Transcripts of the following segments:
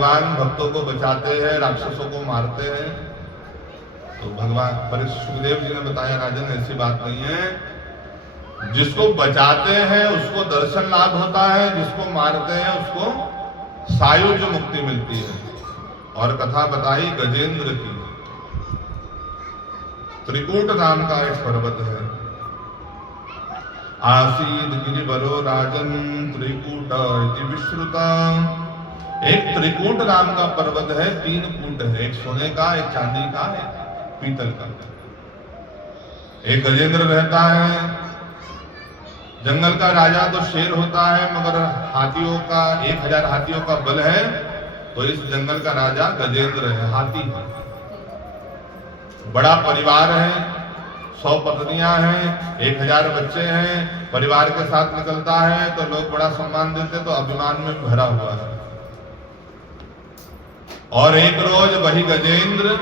भगवान भक्तों को बचाते हैं, राक्षसों को मारते हैं। तो भगवान सुखदेव जी ने बताया, राजन ऐसी बात नहीं है। जिसको बचाते हैं उसको दर्शन लाभ होता है, जिसको मारते हैं उसको सायुज मुक्ति मिलती है। और कथा बताई गजेंद्र की। त्रिकूट नाम का एक पर्वत है। आसीद गिरिवरो राजन त्रिकूट इति विश्रुता। एक त्रिकूट नाम का पर्वत है, 3 कूट है, एक सोने का, एक चांदी का, एक पीतल का। एक गजेंद्र रहता है। जंगल का राजा तो शेर होता है, मगर हाथियों का 1000 हाथियों का बल है। तो इस जंगल का राजा गजेंद्र है, हाथी है। बड़ा परिवार है, 100 पत्नियां हैं, 1000 बच्चे हैं। परिवार के साथ निकलता है तो लोग बड़ा सम्मान देते, तो अभिमान में भरा हुआ है। और एक रोज वही गजेंद्र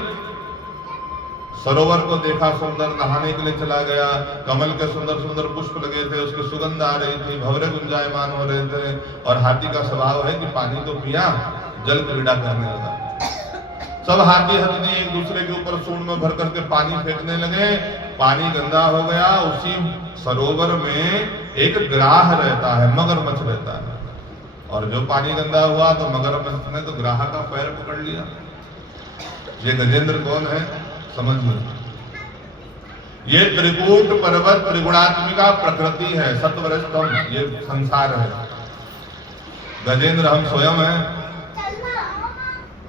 सरोवर को देखा, सुंदर, नहाने के लिए चला गया। कमल के सुंदर सुंदर पुष्प लगे थे, उसकी सुगंध आ रही थी, भंवरे गुंजायमान हो रहे थे। और हाथी का स्वभाव है कि पानी तो पिया, जल क्रीड़ा करने लगा। सब हाथी हथनी एक दूसरे के ऊपर सूंड में भर करके पानी फेंकने लगे। पानी गंदा हो गया। उसी सरोवर में एक ग्राह रहता है, मगरमच्छ रहता है। और जो पानी गंदा हुआ तो मगरमच्छ ने तो ग्राह का पैर पकड़ लिया। ये गजेंद्र कौन है समझ लो। ये त्रिकूट पर्वत त्रिगुणात्मिका प्रकृति है, सत्वरजतम, ये संसार है। गजेंद्र हम स्वयं हैं।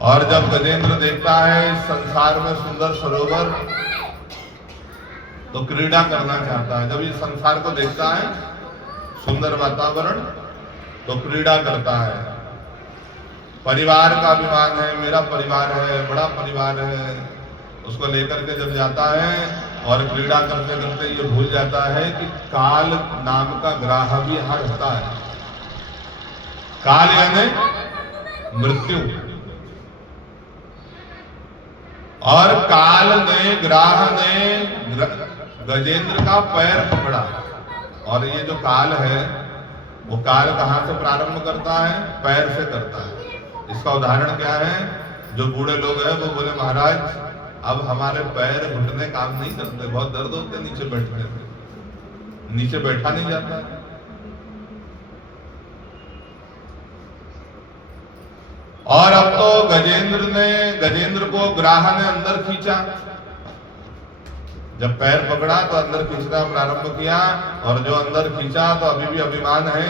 और जब गजेंद्र देखता है इस संसार में सुंदर सरोवर, तो क्रीड़ा करना चाहता है। जब इस संसार को देखता है, सुंदर वातावरण, तो क्रीड़ा करता है। परिवार का अभिमान है, मेरा परिवार है, बड़ा परिवार है। उसको लेकर के जब जाता है और क्रीड़ा करते करते ये भूल जाता है कि काल नाम का ग्राह भी यहाँ रहता है। काल यानी मृत्यु। और काल ने, ग्राह ने गजेंद्र का पैर पकड़ा। और ये जो काल है, वो काल कहां से प्रारंभ करता है? पैर से करता है। इसका उदाहरण क्या है? जो बूढ़े लोग हैं वो बोले, महाराज अब हमारे पैर घुटने काम नहीं करते, बहुत दर्द होते नीचे बैठने में, नीचे बैठा नहीं जाता। और अब तो गजेंद्र को ग्राह ने अंदर खींचा। जब पैर पकड़ा तो अंदर खींचना प्रारंभ किया। और जो अंदर खींचा तो अभी भी अभिमान है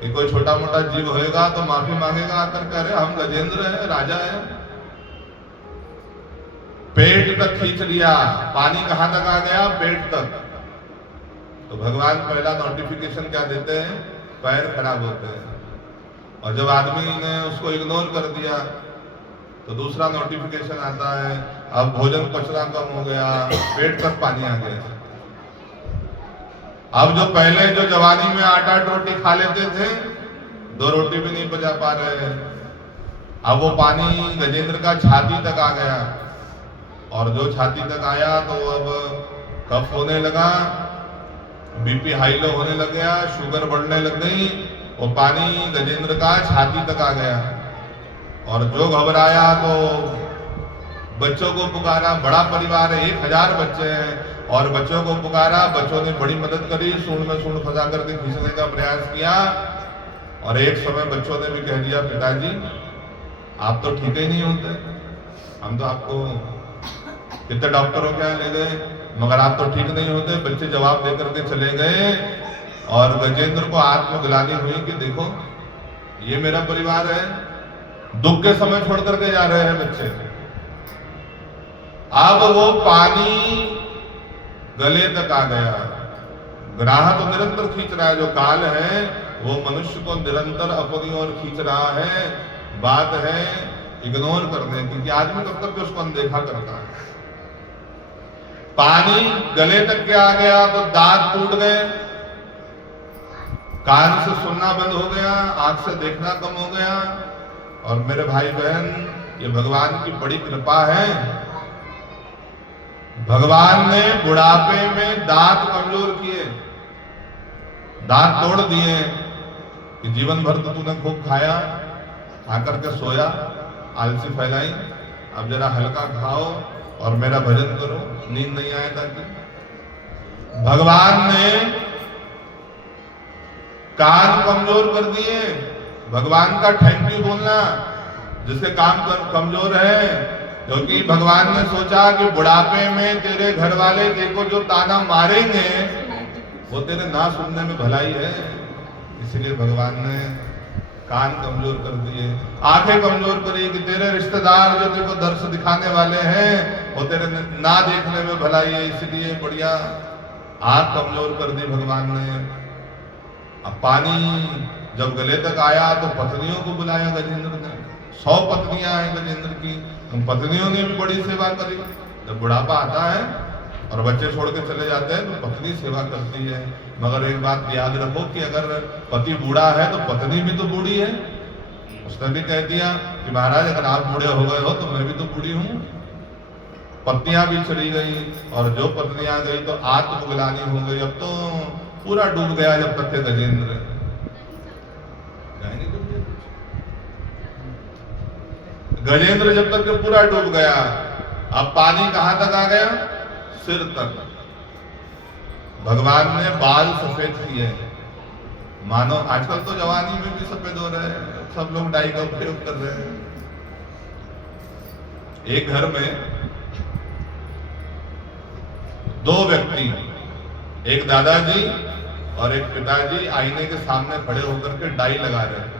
कि कोई छोटा मोटा जीव होएगा तो माफी मांगेगा आकर, कह रहे हम गजेंद्र हैं, राजा है। पेट तक खींच लिया। पानी कहां तक आ गया? पेट तक। तो भगवान पहला नोटिफिकेशन क्या देते हैं? पैर खराब होते हैं। और जब आदमी ने उसको इग्नोर कर दिया तो दूसरा नोटिफिकेशन आता है, अब भोजन पचना कम हो गया, पेट तक पानी आ गया। अब जो पहले जो जवानी में 8-8 रोटी खा लेते थे, 2 रोटी भी नहीं पचा पा रहे। अब वो पानी गजेंद्र का छाती तक आ गया। और जो छाती तक आया तो अब कफ होने लगा, बीपी हाई लो होने लग गया, शुगर बढ़ने लग गई। वो पानी गजेंद्र का छाती तक आ गया। और जो घबराया तो बच्चों को पुकारा। बड़ा परिवार है, 1000 बच्चे हैं। और बच्चों को पुकारा, बच्चों ने बड़ी मदद करी, सूंड में सूंड फंसा करके खींचने का प्रयास किया। और एक समय बच्चों ने भी कह दिया, पिताजी आप तो ठीक ही नहीं होते, हम तो आपको कितने डॉक्टरों के यहाँ ले गए, मगर आप तो ठीक नहीं होते। बच्चे जवाब दे करके चले गए। और गजेंद्र को आत्मग्लानि हुई कि देखो ये मेरा परिवार है, दुख के समय छोड़ करके जा रहे हैं बच्चे। अब वो पानी गले तक आ गया। ग्राह तो निरंतर खींच रहा है, जो काल है वो मनुष्य को निरंतर अपनी ओर खींच रहा है। बात है इग्नोर करने की, कि आदमी कब तक उसको अनदेखा करता है। पानी गले तक के आ गया तो दांत टूट गए, कान से सुनना बंद हो गया, आंख से देखना कम हो गया। और मेरे भाई बहन, ये भगवान की बड़ी कृपा है। भगवान ने बुढ़ापे में दांत कमजोर किए, दांत तोड़ दिए कि जीवन भर तो तूने खूब खाया, खा करके सोया, आलसी फैलाई, अब जरा हल्का खाओ और मेरा भजन करो, नींद नहीं आए ताकि। भगवान ने कान कमजोर कर दिए। भगवान का थैंक यू बोलना जिसके काम कमजोर है, क्योंकि भगवान ने सोचा कि बुढ़ापे में तेरे घर वाले देखो जो ताना मारेंगे वो तेरे ना सुनने में भलाई है, इसलिए भगवान ने कान कमजोर कर दिए, आंखें कमजोर करी कि तेरे रिश्तेदार जो तेरे को दर्श दिखाने वाले हैं वो तेरे ना देखने में भलाई है, इसलिए बढ़िया आंख कमजोर कर दी भगवान ने। अब पानी जब गले तक आया तो पत्नियों को बुलाया गजेंद्र ने। 100 पत्नियां हैं गजेंद्र की, उन पत्नियों ने भी बड़ी सेवा करी। जब बुढ़ापा आता है और बच्चे छोड़ के चले जाते हैं तो पत्नी सेवा करती है, मगर एक बात याद रखो कि अगर पति बूढ़ा है तो पत्नी भी तो बूढ़ी है। उसने भी कह दिया कि महाराज अगर आप बूढ़े हो गए हो तो मैं भी तो बूढ़ी हूँ। पत्नियां भी चली गई और जो पत्नियां गई तो आत्मग्लानि हो गई। अब तो पूरा डूब गया जब तक के गजेंद्र गजेंद्र जब तक के पूरा डूब गया। अब पानी कहां तक आ गया? सिर तक। भगवान ने बाल सफेद किए, मानो आजकल तो जवानी में भी सफेद हो रहे हैं, सब लोग डाई का उपयोग कर रहे हैं। एक घर में 2 व्यक्ति, एक दादाजी और एक पिताजी आईने के सामने खड़े होकर के डाई लगा रहे हैं,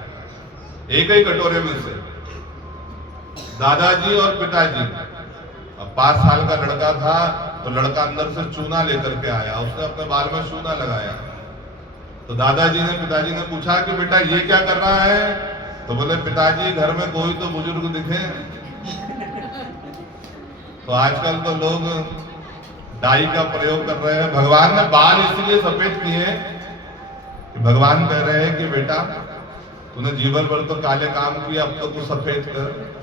एक ही कटोरे में से। दादाजी और पिताजी। अब 5 साल का लड़का था तो लड़का अंदर से चूना लेकर के आया, उसने अपने बाल में चूना लगाया। तो दादाजी ने पिताजी ने पूछा कि बेटा ये क्या कर रहा है? तो बोले पिताजी घर में कोई तो बुजुर्ग दिखे। तो आजकल तो लोग डाई का प्रयोग कर रहे हैं। भगवान ने बाल इसलिए सफेद किए कि भगवान कह रहे हैं कि बेटा तूने जीवन भर तो काले काम किया, अब तो तू सफेद कर।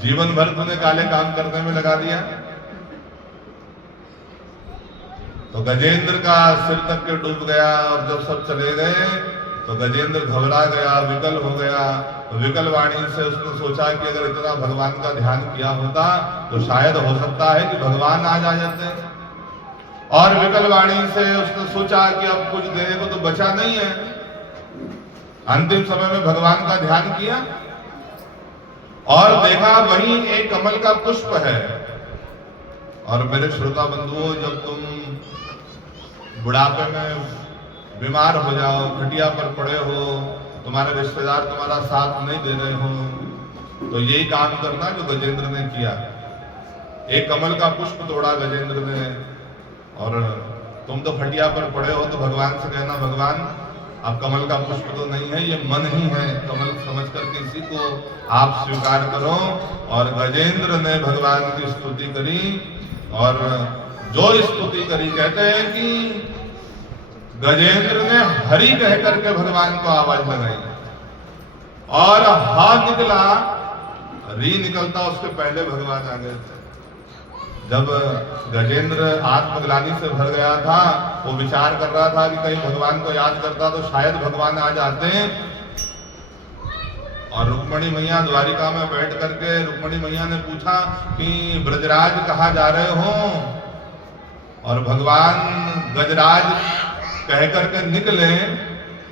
जीवन भर तूने काले काम करने में लगा दिया। तो गजेंद्र का सिर तक के डूब गया और जब सब चले गए तो गजेंद्र घबरा गया, विकल हो गया। विकल वाणी से उसने सोचा कि अगर इतना भगवान का ध्यान किया होता तो शायद हो सकता है कि भगवान आज आ जाते। और विकल वाणी से उसने सोचा कि अब कुछ देने को तो बचा नहीं है। अंतिम समय में भगवान का ध्यान किया और देखा वहीं एक कमल का पुष्प है। और मेरे श्रोता बंधुओं, जब तुम बुढ़ापे में बीमार हो जाओ, खटिया पर पड़े हो, तुम्हारे रिश्तेदार तुम्हारा साथ नहीं दे रहे हो, तो यही काम करना जो गजेंद्र ने किया। एक कमल का पुष्प तोड़ा गजेंद्र ने, और तुम तो खटिया पर पड़े हो तो भगवान से कहना भगवान अब कमल का पुष्प तो नहीं है, ये मन ही है, कमल समझ करके इसी को आप स्वीकार करो। और गजेंद्र ने भगवान की स्तुति करी, और जो स्तुति करी, कहते हैं कि गजेंद्र ने हरि कह करके भगवान को आवाज लगाई, और हा निकला, री निकलता उसके पहले भगवान आ गए थे। जब गजेंद्र आत्मग्लानि से भर गया था, वो विचार कर रहा था कि कहीं भगवान को याद करता तो शायद भगवान आ जाते। और रुक्मणी मैया द्वारिका में बैठ करके रुक्मणी मैया ने पूछा कि ब्रजराज कहाँ जा रहे हो? और भगवान गजराज कह करके निकले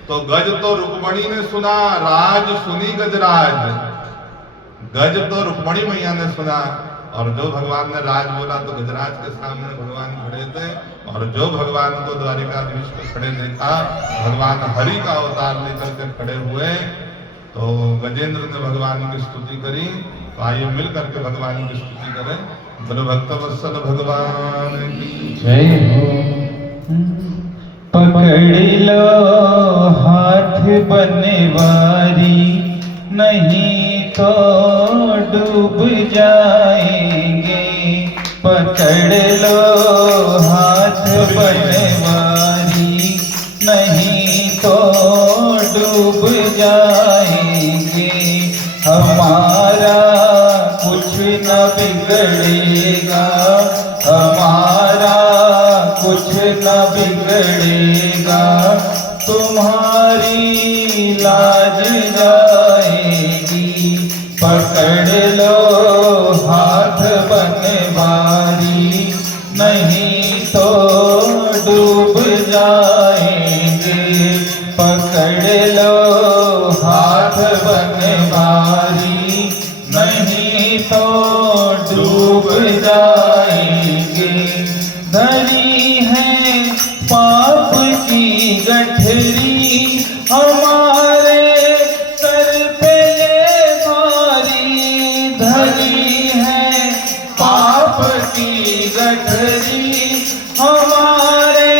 तो गज तो रुक्मणी ने सुना, राज सुनी गजराज। गज तो रुक्मणी मैया ने सुना, और जो भगवान ने राज बोला तो गजराज के सामने भगवान खड़े थे। और जो भगवान को द्वारिकाधीश पे खड़े देखा, भगवान हरि का अवतार लेकर के खड़े हुए। तो गजेंद्र ने भगवान की स्तुति करी। तो आइए मिल करके भगवान की स्तुति करें। बोलो भक्तवत्सल भगवान की जय हो। पकड़ लो हाथ बनवारी, नहीं तो डूब जाएंगे। पकड़ लो हाथ बनवारी, नहीं तो डूब जाएंगे। हमारा कुछ न बिगड़ेगा, हमारा कुछ न बिगड़ेगा। तुम्हारी लाज जाएगी। पकड़ लो हाथ बनवारी, नहीं तो डूब जाएंगे। पकड़ लो हाथ बनवारी, नहीं तो डूब जाएंगे। धरी है पाप की गठरी हमारे सर पे ये भारी। धरी है पाप की गठरी हमारे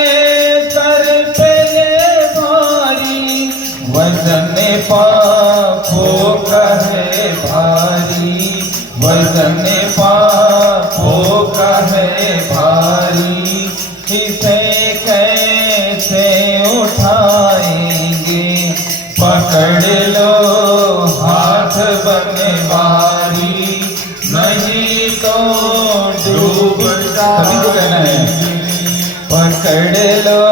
सर पे ये भारी। वजन पापों का है भारी, वजन पापों का है भारी। इसे कैसे उठाएंगे? पकड़ लो हाथ बनवारी, नहीं तो डूब जाएंगे। पकड़ लो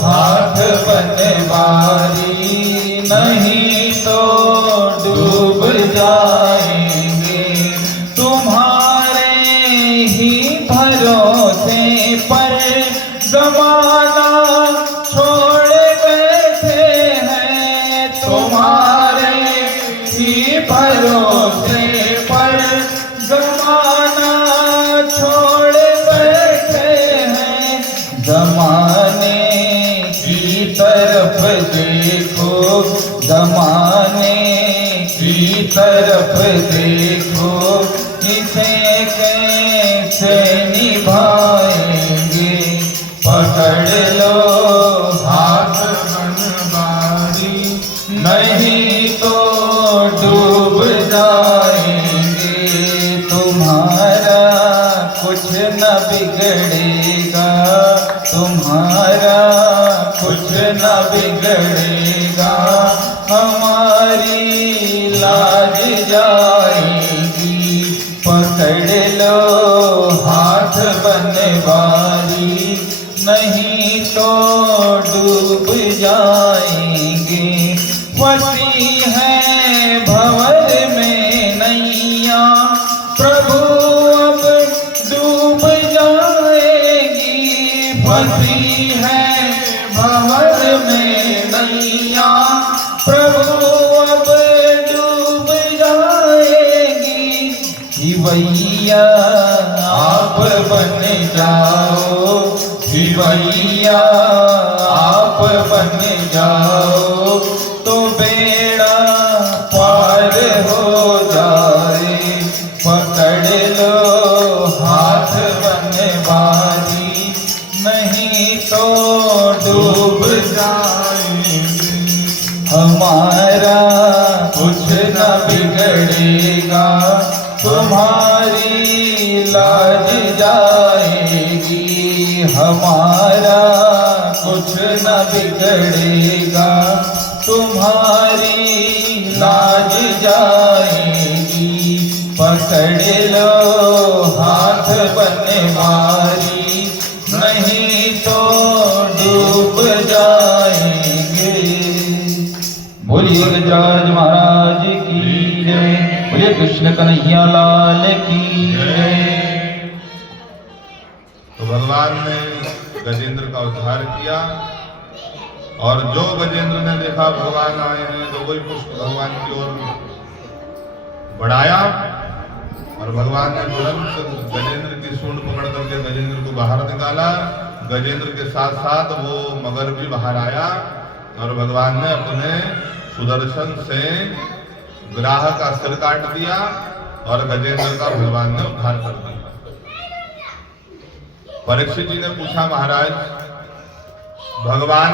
हाथ बनवारी, नहीं तो डूब जाएंगे। तुम्हारे ही भरोसे पर जमाना छोड़ बैठे हैं। तुम्हारे ही भरोसे पर जमाना छोड़ बैठे हैं। जमाने की तरफ देखो, जमाने की तरफ देखो। इसे कैसे निभाएंगे? पकड़ लो हाथ बनवारी, नहीं तो डूब जाएंगे। तुम्हारा कुछ न बिगड़ेगा, तुम्हारा कुछ न बिगड़ेगा। हमारी लाज जाएगी। पकड़ लो हाथ बनवारी, नहीं तो डूब जाएंगे। फंसी है भंवर में नैया, प्रभु अब डूब जाएगी। फंसी है भंवर में नैया, प्रभु अब डूब जाएगी। हिवैया आप बन जाओ, हिवैया आप बन जाओ, तो बेड़ा पार हो जाए। पकड़ लो हाथ बनवारी, नहीं तो डूब जाएंगे। हमारा कुछ न बिगड़ेगा, तुम्हारी लाज जाएगी। हमारा कुछ न बिगड़ेगा, तुम्हारी लाज जाएगी। पकड़ लो हाथ बनवारी, नहीं तो डूब जाएंगे। बोलिए गजराज महाराज की जय, बोलिए कृष्ण कन्हैया लाल की जय। तो भगवान ने गजेंद्र का उद्धार किया, और जो गजेंद्र ने देखा भगवान आए हैं तो वही पुष्प भगवान की ओर बढ़ाया, और भगवान ने तुरंत गजेंद्र की सूंड पकड़ करके गजेंद्र को बाहर निकाला। गजेंद्र के साथ साथ वो मगर भी बाहर आया, और भगवान ने अपने सुदर्शन से ग्राह का सिर काट दिया, और गजेंद्र का भगवान ने उद्धार कर दिया। परीक्षित जी ने पूछा, महाराज भगवान